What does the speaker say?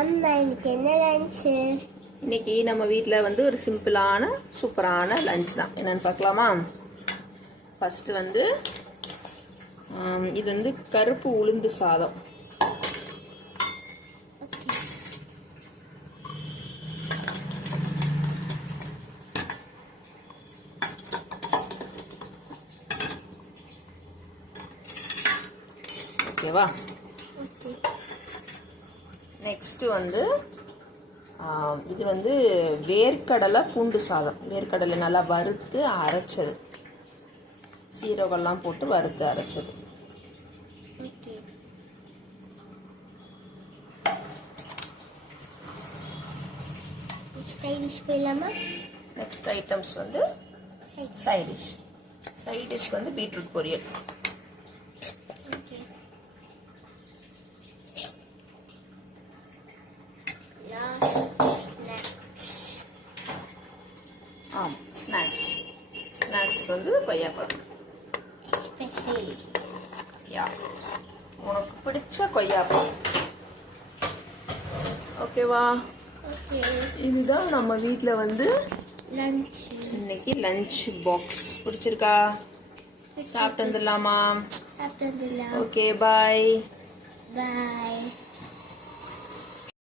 அம்மா இன்னைக்கு என்ன லஞ்சு? இன்னைக்கு நம்ம வீட்டில் வந்து ஒரு சிம்பிளான சூப்பரான லஞ்ச் தான். என்னென்னு பார்க்கலாமா? ஃபஸ்ட்டு வந்து இது வந்து கருப்பு உளுந்து சாதம். ஓகேவா? நெக்ஸ்ட்டு வந்து இது வந்து வேர்க்கடலை பூண்டு சாதம். வேர்க்கடலை நல்லா வறுத்து அரைச்சது, சீரகம்லாம் போட்டு வறுத்து அரைச்சது. நெக்ஸ்ட் ஐட்டம்ஸ் வந்து சைட் டிஷ் வந்து பீட்ரூட் பொரியல். ஸ்நாக்ஸ்க்கு வந்து கொய்யாப்பழம். உனக்கு பிடிச்ச கொய்யாப்பழம். ஓகேவா? இதுதான் நம்ம வீட்டில் வந்து இன்னைக்கு லஞ்ச் பாக்ஸ். பிடிச்சிருக்கா? சாப்பிட்டு வந்துடலாமா? ஓகே, பாய்.